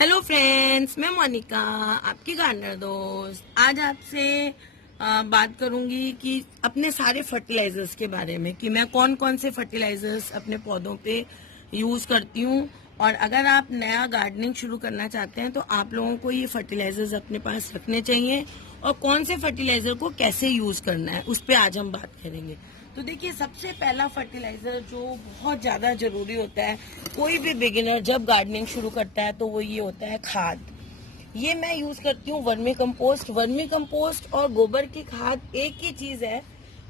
Hello friends, मैं मोनिका, आपकी gardener दोस्त। आज आपसे बात करूंगी कि अपने सारे फर्टिलाइजर्स के बारे में, कि मैं कौन कौन से फर्टिलाइजर्स अपने पौधों पे यूज करती हूँ। और अगर आप नया गार्डनिंग शुरू करना चाहते हैं तो आप लोगों को ये फर्टिलाइजर्स अपने पास रखने चाहिए, और कौन से फर्टिलाइजर को कैसे यूज करना है उस पर आज हम बात करेंगे। तो देखिए, सबसे पहला फर्टिलाइजर जो बहुत ज्यादा जरूरी होता है कोई भी बिगिनर जब गार्डनिंग शुरू करता है, तो वो ये होता है खाद। ये मैं यूज करती हूँ वर्मी कंपोस्ट। वर्मी कंपोस्ट और गोबर की खाद एक ही चीज है,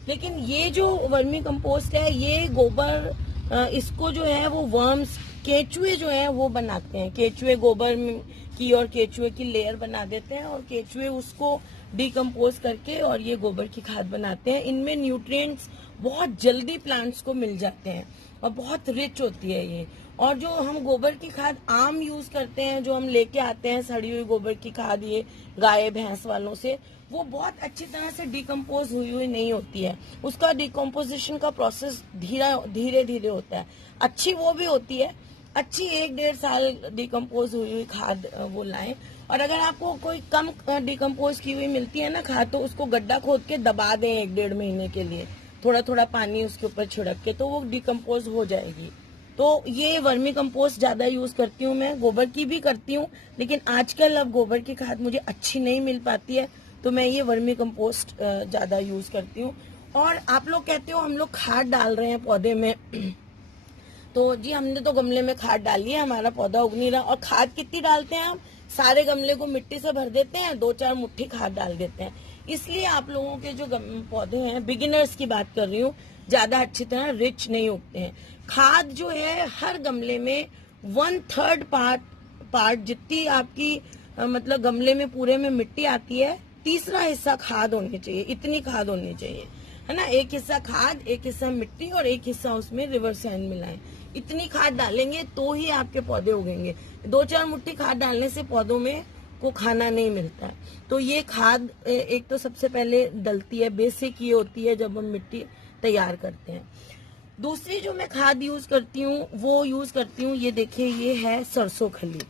लेकिन ये जो वर्मी कंपोस्ट है, ये गोबर इसको जो है वो वर्म्स, केचुए जो है वो बनाते हैं। केचुए गोबर की और केचुए की लेयर बना देते हैं, और केचुए उसको डिकम्पोज करके और ये गोबर की खाद बनाते हैं। इनमें न्यूट्रिएंट्स बहुत जल्दी प्लांट्स को मिल जाते हैं और बहुत रिच होती है ये। और जो हम गोबर की खाद आम यूज करते हैं, जो हम लेके आते हैं सड़ी हुई गोबर की खाद, ये गाय भैंस वालों से, वो बहुत अच्छी तरह से डिकम्पोज हुई नहीं होती है। उसका डिकम्पोजिशन का प्रोसेस धीरे धीरे होता है। अच्छी वो भी होती है, अच्छी 1-1.5 साल डिकम्पोज हुई खाद वो लाएं। और अगर आपको कोई कम डिकम्पोज की हुई मिलती है ना खाद, तो उसको गड्ढा खोद के दबा दें 1-1.5 महीने के लिए, थोड़ा थोड़ा पानी उसके ऊपर छिड़क के, तो वो डिकम्पोज हो जाएगी। तो ये वर्मी कंपोस्ट ज्यादा यूज करती हूँ मैं। गोबर की भी करती हूँ, लेकिन आजकल अब गोबर की खाद मुझे अच्छी नहीं मिल पाती है, तो मैं ये वर्मी कंपोस्ट ज्यादा यूज करती हूँ। और आप लोग कहते हो हम लोग खाद डाल रहे हैं पौधे में तो जी, हमने तो गमले में खाद डाली है, हमारा पौधा उग नहीं रहा। और खाद कितनी डालते हैं हम? सारे गमले को मिट्टी से भर देते हैं, 2-4 मुट्ठी खाद डाल देते हैं। इसलिए आप लोगों के जो पौधे हैं, बिगिनर्स की बात कर रही हूँ, ज्यादा अच्छी तरह रिच नहीं उगते हैं। खाद जो है हर गमले में 1/3 पार्ट जितनी आपकी मतलब गमले में पूरे में मिट्टी आती है, तीसरा हिस्सा खाद होनी चाहिए। इतनी खाद होनी चाहिए, है ना। एक हिस्सा खाद, एक हिस्सा मिट्टी, और एक हिस्सा उसमें रिवर सैंड मिलाएं। इतनी खाद डालेंगे तो ही आपके पौधे उगेंगे। 2-4 मुट्ठी खाद डालने से पौधों में को खाना नहीं मिलता है। तो ये खाद एक तो सबसे पहले डलती है, बेसिक ये होती है जब हम मिट्टी तैयार करते हैं। दूसरी जो मैं खाद यूज करती हूँ, वो यूज करती हूँ, ये देखिए, ये है सरसों खली।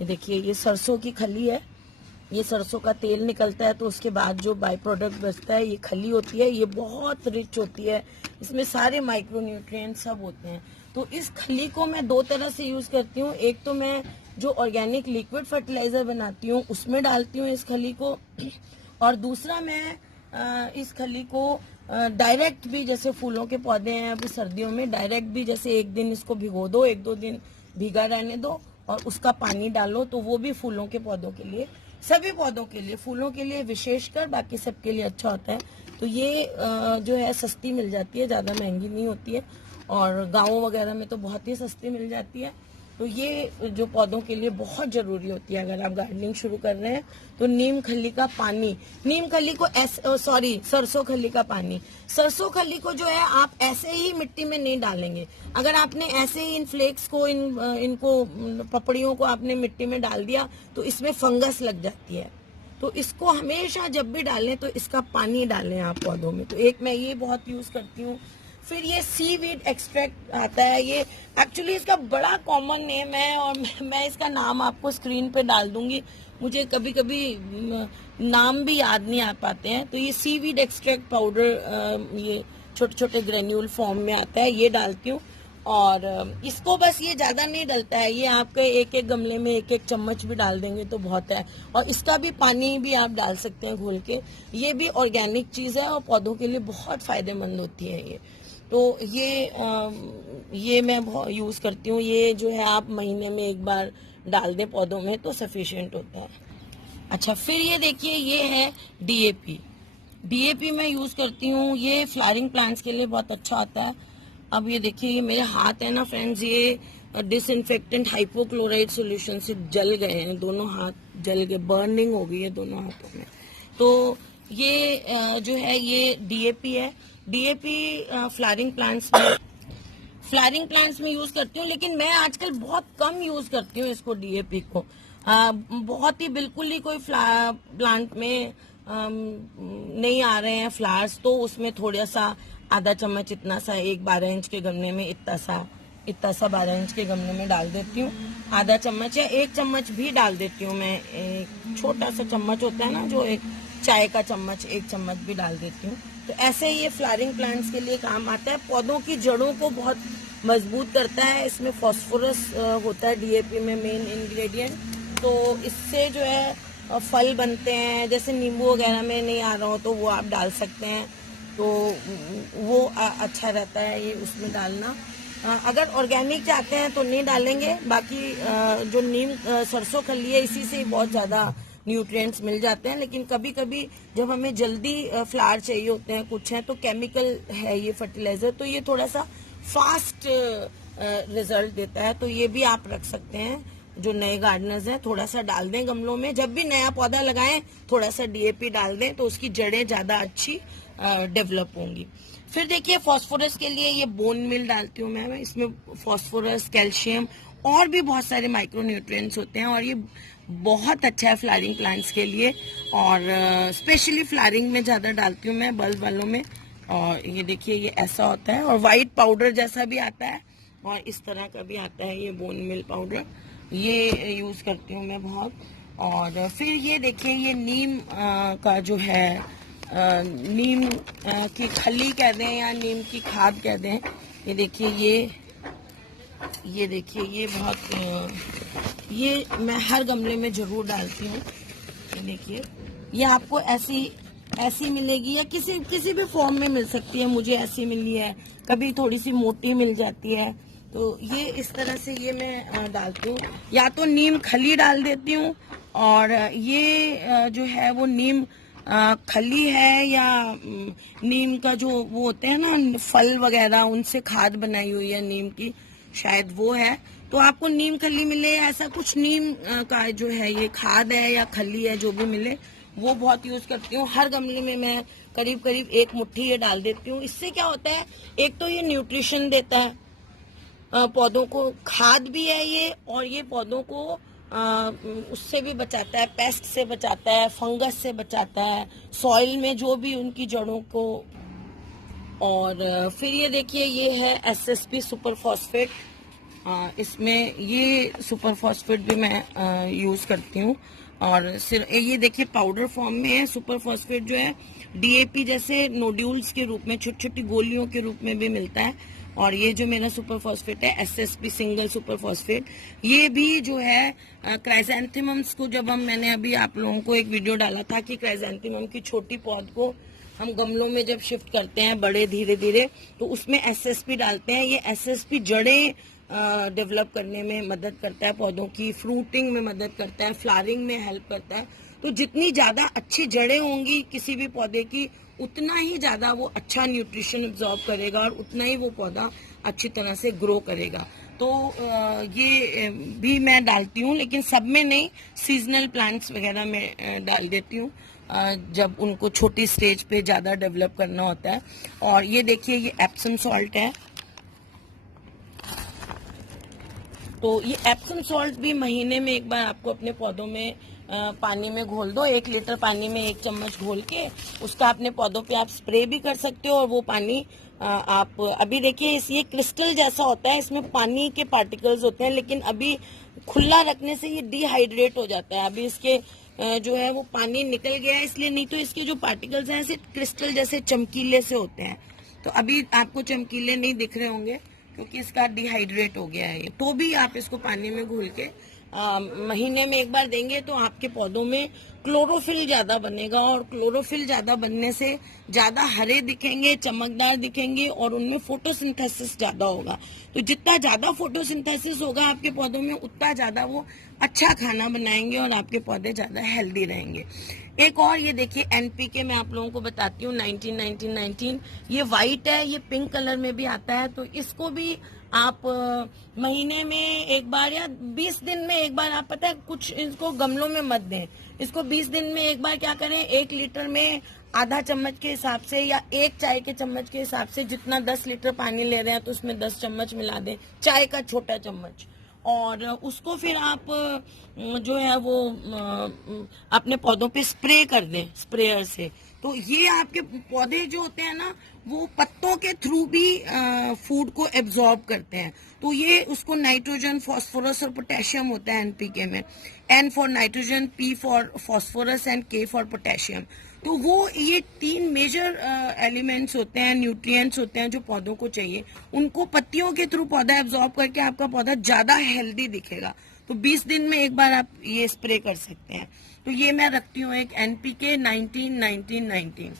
ये देखिए, ये सरसों की खली है। ये सरसों का तेल निकलता है, तो उसके बाद जो बाई प्रोडक्ट बचता है, ये खली होती है। ये बहुत रिच होती है, इसमें सारे माइक्रो न्यूट्रिएंट सब होते हैं। तो इस खली को मैं 2 तरह से यूज करती हूँ। एक तो मैं जो ऑर्गेनिक लिक्विड फर्टिलाइजर बनाती हूँ उसमें डालती हूँ इस खली को, और दूसरा मैं इस खली को डायरेक्ट भी, जैसे फूलों के पौधे हैं अभी सर्दियों में, डायरेक्ट भी, जैसे एक दिन इसको भिगो दो, 1-2 दिन भीगा रहने दो और उसका पानी डालो, तो वो भी फूलों के पौधों के लिए, सभी पौधों के लिए, फूलों के लिए विशेषकर, बाकी सबके लिए अच्छा होता है। तो ये जो है सस्ती मिल जाती है, ज्यादा महंगी नहीं होती है, और गाँव वगैरह में तो बहुत ही सस्ती मिल जाती है। तो ये जो पौधों के लिए बहुत जरूरी होती है अगर आप गार्डनिंग शुरू कर रहे हैं। तो नीम खली का पानी, नीम खली को सरसों खली का पानी, सरसों खली को जो है आप ऐसे ही मिट्टी में नहीं डालेंगे। अगर आपने ऐसे ही इन फ्लेक्स को, इनको पपड़ियों को आपने मिट्टी में डाल दिया, तो इसमें फंगस लग जाती है। तो इसको हमेशा जब भी डालें तो इसका पानी डालें आप पौधों में। तो एक मैं ये बहुत यूज करती हूँ। फिर ये सीवीड एक्सट्रैक्ट आता है, ये एक्चुअली इसका बड़ा कॉमन नेम है, और मैं इसका नाम आपको स्क्रीन पे डाल दूंगी। मुझे कभी कभी नाम भी याद नहीं आ पाते हैं। तो ये सीवीड एक्सट्रैक्ट पाउडर, ये छोटे छोटे ग्रेन्यूल फॉर्म में आता है, ये डालती हूँ। और इसको बस ये ज्यादा नहीं डलता है, ये आपके 1-1 गमले में 1-1 चम्मच भी डाल देंगे तो बहुत है। और इसका भी पानी भी आप डाल सकते हैं घोल के। ये भी ऑर्गेनिक चीज है और पौधों के लिए बहुत फायदेमंद होती है ये। तो ये मैं बहुत यूज करती हूँ। ये जो है आप महीने में 1 बार डाल दें पौधों में तो सफिशिएंट होता है। अच्छा, फिर ये देखिए, ये है डीएपी। डीएपी मैं यूज करती हूँ, ये फ्लावरिंग प्लांट्स के लिए बहुत अच्छा होता है। अब ये देखिए, ये मेरे हाथ है ना फ्रेंड्स, ये डिसइंफेक्टेंट हाइपोक्लोराइड सॉल्यूशन से जल गए हैं, दोनों हाथ जल गए, बर्निंग हो गई है दोनों हाथों में। तो ये जो है ये डीएपी है। डीएपी फ्लावरिंग प्लांट्स में यूज करती हूँ, लेकिन मैं आजकल बहुत कम यूज करती हूँ इसको, डीएपी को। बहुत ही बिल्कुल ही कोई प्लांट में नहीं आ रहे हैं फ्लावर्स, तो उसमें थोड़ा सा, आधा चम्मच इतना सा, 1 12 इंच के गमले में इतना सा इतना सा 12 इंच के गमले में डाल देती हूँ। आधा चम्मच या 1 चम्मच भी डाल देती हूँ मैं। एक छोटा सा चम्मच होता है ना, जो एक चाय का चम्मच, 1 चम्मच भी डाल देती हूँ। तो ऐसे ये फ्लावरिंग प्लांट्स के लिए काम आता है। पौधों की जड़ों को बहुत मजबूत करता है। इसमें फास्फोरस होता है डीएपी में मेन इंग्रेडिएंट। तो इससे जो है फल बनते हैं। जैसे नींबू वगैरह में नहीं आ रहा हो तो वो आप डाल सकते हैं, तो वो अच्छा रहता है ये उसमें डालना। अगर ऑर्गेनिक चाहते हैं तो नहीं डालेंगे। बाकी जो नीम सरसों खली है, इसी से बहुत ज़्यादा न्यूट्रिएंट्स मिल जाते हैं। लेकिन कभी कभी जब हमें जल्दी फ्लावर चाहिए होते हैं, कुछ है तो केमिकल है ये फर्टिलाइजर, तो ये थोड़ा सा फास्ट रिजल्ट देता है। तो ये भी आप रख सकते हैं। जो नए गार्डनर्स हैं, थोड़ा सा डाल दें गमलों में। जब भी नया पौधा लगाएं थोड़ा सा डीएपी डाल दें, तो उसकी जड़ें ज़्यादा अच्छी डेवलप होंगी। फिर देखिए फास्फोरस के लिए ये बोन मिल डालती हूँ मैं। इसमें फास्फोरस, कैल्शियम और भी बहुत सारे माइक्रो न्यूट्रिएंट्स होते हैं, और ये बहुत अच्छा है फ्लावरिंग प्लांट्स के लिए। और स्पेशली फ्लावरिंग में ज़्यादा डालती हूँ मैं, बल्ब वालों में। और ये देखिए ये ऐसा होता है, और वाइट पाउडर जैसा भी आता है, और इस तरह का भी आता है ये बोन मिल पाउडर। ये यूज़ करती हूँ मैं बहुत। और फिर ये देखिए ये नीम का जो है, नीम की खली कह दें या नीम की खाद कह दें। ये देखिए ये देखिए ये बहुत, ये मैं हर गमले में जरूर डालती हूँ। ये देखिए ये आपको ऐसी मिलेगी या किसी भी फॉर्म में मिल सकती है। मुझे ऐसी मिली है, कभी थोड़ी सी मोटी मिल जाती है। तो ये इस तरह से ये मैं डालती हूँ। या तो नीम खली डाल देती हूँ, और ये जो है वो नीम खली है, या नीम का जो वो होते हैं ना फल वगैरह, उनसे खाद बनाई हुई है नीम की, शायद वो है। तो आपको नीम खली मिले, ऐसा कुछ नीम का जो है ये खाद है या खली है, जो भी मिले वो बहुत यूज करती हूँ। हर गमले में मैं करीब करीब 1 मुट्ठी ये डाल देती हूँ। इससे क्या होता है, एक तो ये न्यूट्रिशन देता है पौधों को, खाद भी है ये, और ये पौधों को उससे भी बचाता है, पेस्ट से बचाता है, फंगस से बचाता है, सॉइल में जो भी उनकी जड़ों को। और फिर ये देखिए ये है एसएसपी सुपर फॉस्फेट। इसमें ये सुपर फॉस्फेट भी मैं यूज करती हूँ। और सिर्फ ये देखिए पाउडर फॉर्म में है। सुपर फॉस्फेट जो है डीएपी जैसे नोड्यूल्स के रूप में, छोटी छोटी गोलियों के रूप में भी मिलता है। और ये जो मेरा सुपर फॉस्फेट है एसएसपी सिंगल सुपर फॉस्फेट, ये भी जो है क्राइजेंथेमम्स को, जब मैंने अभी आप लोगों को एक वीडियो डाला था कि क्राइजेंथेमम की छोटी पौध को हम गमलों में जब शिफ्ट करते हैं बड़े धीरे धीरे, तो उसमें एसएसपी डालते हैं। ये एसएसपी जड़ें डेवलप करने में मदद करता है, पौधों की फ्रूटिंग में मदद करता है, फ्लावरिंग में हेल्प करता है। तो जितनी ज्यादा अच्छी जड़ें होंगी किसी भी पौधे की, उतना ही ज्यादा वो अच्छा न्यूट्रिशन एब्जॉर्ब करेगा, और उतना ही वो पौधा अच्छी तरह से ग्रो करेगा। तो ये भी मैं डालती हूँ, लेकिन सब में नहीं, सीजनल प्लांट्स वगैरह में डाल देती हूँ जब उनको छोटी स्टेज पे ज्यादा डेवलप करना होता है। और ये देखिए ये एप्सम सॉल्ट है। तो ये एप्सम सॉल्ट भी महीने में एक बार आपको अपने पौधों में पानी में घोल दो। 1 लीटर पानी में 1 चम्मच घोल के उसका अपने पौधों पे आप स्प्रे भी कर सकते हो। और वो पानी आप अभी देखिए ये क्रिस्टल जैसा होता है, इसमें पानी के पार्टिकल्स होते हैं, लेकिन अभी खुला रखने से ये डिहाइड्रेट हो जाता है। अभी इसके जो है वो पानी निकल गया है, इसलिए, नहीं तो इसके जो पार्टिकल्स हैं ऐसे क्रिस्टल जैसे चमकीले से होते हैं। तो अभी आपको चमकीले नहीं दिख रहे होंगे क्योंकि इसका डिहाइड्रेट हो गया है। तो भी आप इसको पानी में घोल के महीने में एक बार देंगे तो आपके पौधों में क्लोरोफिल ज्यादा बनेगा, और क्लोरोफिल ज्यादा बनने से ज्यादा हरे दिखेंगे, चमकदार दिखेंगे, और उनमें फोटोसिंथेसिस ज्यादा होगा। तो जितना ज्यादा फोटोसिंथेसिस होगा आपके पौधों में, उतना ज्यादा वो अच्छा खाना बनाएंगे और आपके पौधे ज्यादा हेल्दी रहेंगे। एक और ये देखिए एनपीके मैं आप लोगों को बताती हूँ, 19-19-19, ये व्हाइट है, ये पिंक कलर में भी आता है। तो इसको भी आप महीने में एक बार या 20 दिन में एक बार, आप पता है कुछ इसको गमलों में मत दें, इसको 20 दिन में एक बार क्या करें, 1 लीटर में आधा चम्मच के हिसाब से या 1 चाय के चम्मच के हिसाब से, जितना 10 लीटर पानी ले रहे हैं तो उसमें 10 चम्मच मिला दें, चाय का छोटा चम्मच। और उसको फिर आप जो है वो अपने पौधों पे स्प्रे कर दें स्प्रेयर से। तो ये आपके पौधे जो होते हैं ना वो पत्तों के थ्रू भी फूड को एब्जॉर्ब करते हैं। तो ये उसको नाइट्रोजन, फास्फोरस और पोटेशियम होता है एनपीके में। N for nitrogen, P for phosphorus and K for potassium. तो वो ये 3 मेजर एलिमेंट्स होते हैं, न्यूट्रिएंट्स होते हैं जो पौधों को चाहिए। उनको पत्तियों के थ्रू पौधा एब्जॉर्ब करके आपका पौधा ज्यादा हेल्दी दिखेगा। तो 20 दिन में एक बार आप ये स्प्रे कर सकते हैं। तो ये मैं रखती हूँ एक एनपीके 19-19-19।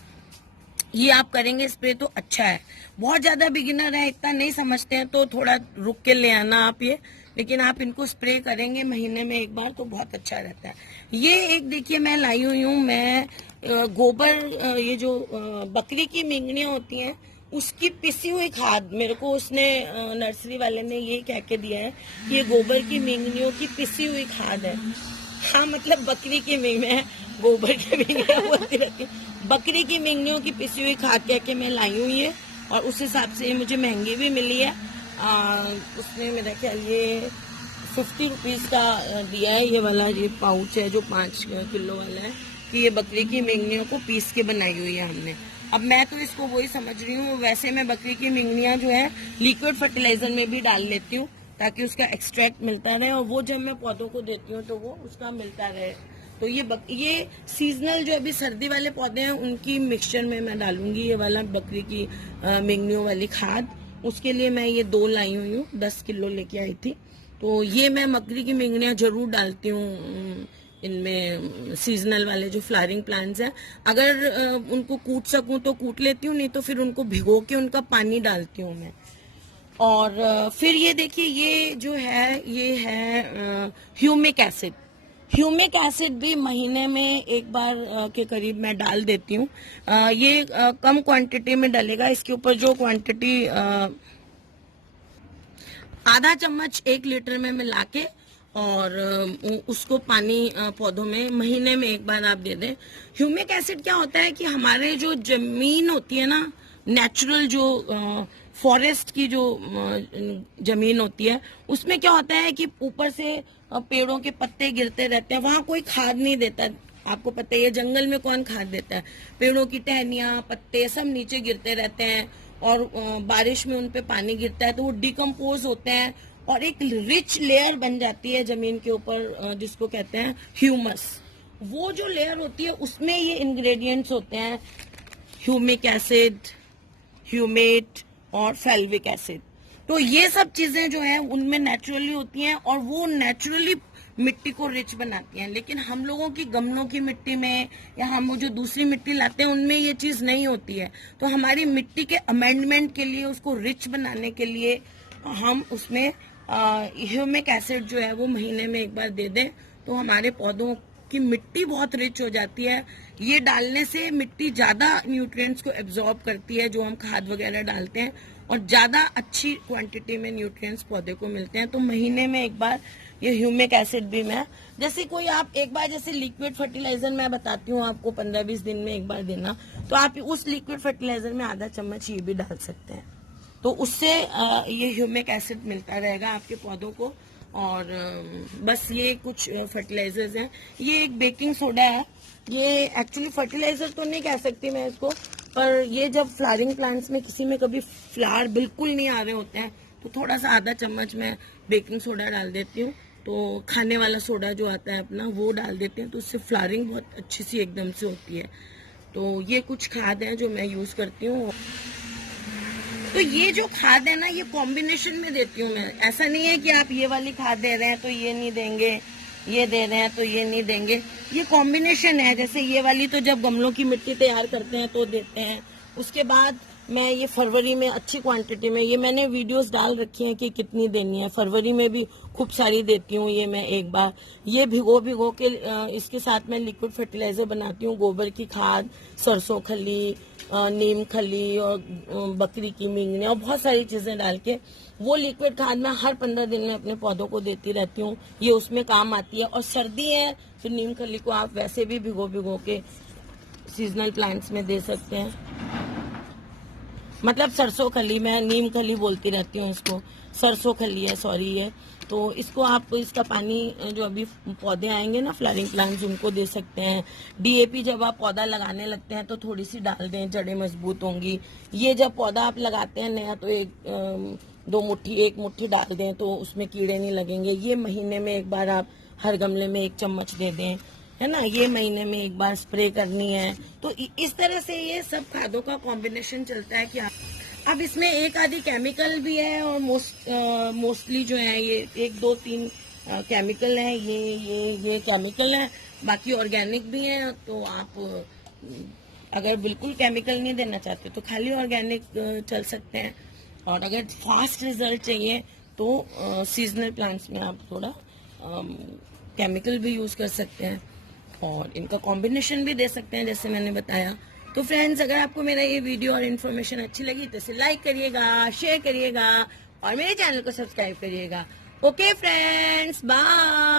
ये आप करेंगे स्प्रे तो अच्छा है। बहुत ज्यादा बिगिनर है, इतना नहीं समझते हैं तो थोड़ा रुक के ले आना आप ये, लेकिन आप इनको स्प्रे करेंगे महीने में एक बार तो बहुत अच्छा रहता है। ये एक देखिए मैं लाई हुई हूँ, मैं गोबर, ये जो बकरी की मिंगनियाँ होती हैं उसकी पिसी हुई खाद, मेरे को उसने नर्सरी वाले ने ये कह के दिया है कि ये गोबर की मिंगनियों की पिसी हुई खाद है। हाँ मतलब बकरी की मिंगनियाँ, गोबर की मिंगनियाँ होती रहती है, बकरी की मिंगनियों की पिसी हुई खाद कह के मैं लाई हुई है। और उस हिसाब से मुझे महंगी भी मिली है। उसने मेरा ख्याल ये 50 रुपीज़ का दिया है। ये वाला ये पाउच है जो 5 किलो वाला है, कि ये बकरी की मिंगनियों को पीस के बनाई हुई है हमने। अब मैं तो इसको वही समझ रही हूँ, वैसे मैं बकरी की मिंगनियाँ जो है लिक्विड फर्टिलाइजर में भी डाल लेती हूँ ताकि उसका एक्सट्रैक्ट मिलता रहे, और वो जब मैं पौधों को देती हूँ तो वो उसका मिलता रहे। तो ये सीजनल जो अभी सर्दी वाले पौधे हैं उनकी मिक्सचर में मैं डालूंगी ये वाला बकरी की मिंगनियों वाली खाद। उसके लिए मैं ये 2 लाई हुई हूँ, 10 किलो लेके आई थी। तो ये मैं बकरी की मिंगनियाँ जरूर डालती हूँ इनमें, सीजनल वाले जो फ्लावरिंग प्लांट्स हैं। अगर उनको कूट सकूं तो कूट लेती हूँ, नहीं तो फिर उनको भिगो के उनका पानी डालती हूँ मैं। और फिर ये देखिए ये जो है ये है ह्यूमिक एसिड। ह्यूमिक एसिड भी महीने में एक बार के करीब मैं डाल देती हूँ। ये कम क्वांटिटी में डलेगा, इसके ऊपर जो क्वांटिटी आधा चम्मच 1 लीटर में मिला के, और उसको पानी पौधों में महीने में एक बार आप दे दें। ह्यूमिक एसिड क्या होता है कि हमारे जो जमीन होती है ना, नेचुरल जो फॉरेस्ट की जो जमीन होती है उसमें क्या होता है कि ऊपर से पेड़ों के पत्ते गिरते रहते हैं, वहां कोई खाद नहीं देता। आपको पता है जंगल में कौन खाद देता है, पेड़ों की टहनियां पत्ते सब नीचे गिरते रहते हैं, और बारिश में उन पे पानी गिरता है तो वो डिकम्पोज होते हैं और एक रिच लेयर बन जाती है जमीन के ऊपर, जिसको कहते हैं ह्यूमस। वो जो लेयर होती है उसमें ये इंग्रेडिएंट्स होते हैं, ह्यूमिक एसिड, ह्यूमेट और फेल्विक एसिड। तो ये सब चीजें जो है उनमें नेचुरली होती हैं और वो नेचुरली मिट्टी को रिच बनाती हैं। लेकिन हम लोगों की गमलों की मिट्टी में या हम जो दूसरी मिट्टी लाते हैं उनमें ये चीज नहीं होती है। तो हमारी मिट्टी के अमेंडमेंट के लिए, उसको रिच बनाने के लिए हम उसमें ह्यूमिक एसिड जो है वो महीने में एक बार दे दें तो हमारे पौधों की मिट्टी बहुत रिच हो जाती है। ये डालने से मिट्टी ज्यादा न्यूट्रिएंट्स को एब्जॉर्ब करती है जो हम खाद वगैरह डालते हैं, और ज्यादा अच्छी क्वांटिटी में न्यूट्रिएंट्स पौधे को मिलते हैं। तो महीने में एक बार ये ह्यूमिक एसिड भी मैं, जैसे कोई आप एक बार, जैसे लिक्विड फर्टिलाइजर मैं बताती हूँ आपको 15-20 दिन में एक बार देना, तो आप उस लिक्विड फर्टिलाइजर में आधा चम्मच ये भी डाल सकते हैं। तो उससे ये ह्यूमिक एसिड मिलता रहेगा आपके पौधों को। और बस ये कुछ फर्टिलाइजर्स हैं। ये एक बेकिंग सोडा है, ये एक्चुअली फर्टिलाइजर तो नहीं कह सकती मैं इसको, पर ये जब फ्लावरिंग प्लांट्स में किसी में कभी फ्लावर बिल्कुल नहीं आ रहे होते हैं तो थोड़ा सा आधा चम्मच मैं बेकिंग सोडा डाल देती हूँ। तो खाने वाला सोडा जो आता है अपना वो डाल देते हैं, तो उससे फ्लावरिंग बहुत अच्छी सी एकदम से होती है। तो ये कुछ खाद है जो मैं यूज करती हूँ। तो ये जो खाद है ना ये कॉम्बिनेशन में देती हूँ मैं, ऐसा नहीं है कि आप ये वाली खाद दे रहे हैं तो ये नहीं देंगे, ये दे रहे हैं तो ये नहीं देंगे। ये कॉम्बिनेशन है। जैसे ये वाली तो जब गमलों की मिट्टी तैयार करते हैं तो देते हैं। उसके बाद मैं ये फरवरी में अच्छी क्वांटिटी में, ये मैंने वीडियोस डाल रखी हैं कि कितनी देनी है, फरवरी में भी खूब सारी देती हूँ ये मैं एक बार। ये भिगो के इसके साथ मैं लिक्विड फर्टिलाइजर बनाती हूँ, गोबर की खाद, सरसों खली, नीम खली और बकरी की मिंगनी और बहुत सारी चीजें डाल के वो लिक्विड खाद मैं हर 15 दिन में अपने पौधों को देती रहती हूँ। ये उसमें काम आती है। और सर्दी है तो नीम खली को आप वैसे भी भिगो के सीजनल प्लांट्स में दे सकते हैं। मतलब सरसों खली, मैं नीम खली बोलती रहती हूँ इसको, सरसों खली है, सॉरी। तो इसको आप इसका पानी जो अभी पौधे आएंगे ना फ्लावरिंग प्लांट्स उनको दे सकते हैं। डीएपी जब आप पौधा लगाने लगते हैं तो थोड़ी सी डाल दें, जड़ें मजबूत होंगी। ये जब पौधा आप लगाते हैं नया तो एक मुट्ठी डाल दें तो उसमें कीड़े नहीं लगेंगे। ये महीने में एक बार आप हर गमले में 1 चम्मच दे दें, है ना। ये महीने में एक बार स्प्रे करनी है। तो इस तरह से ये सब खादों का कॉम्बिनेशन चलता है कि अब इसमें एक आधी केमिकल भी है और मोस्टली जो है ये 1 2 3 केमिकल है। ये केमिकल है, बाकी ऑर्गेनिक भी है। तो आप अगर बिल्कुल केमिकल नहीं देना चाहते तो खाली ऑर्गेनिक चल सकते हैं। और अगर फास्ट रिजल्ट चाहिए तो सीजनल प्लांट्स में आप थोड़ा केमिकल भी यूज कर सकते हैं और इनका कॉम्बिनेशन भी दे सकते हैं जैसे मैंने बताया। तो फ्रेंड्स, अगर आपको मेरा ये वीडियो और इन्फॉर्मेशन अच्छी लगी तो इसे लाइक करिएगा, शेयर करिएगा और मेरे चैनल को सब्सक्राइब करिएगा। Okay friends, bye.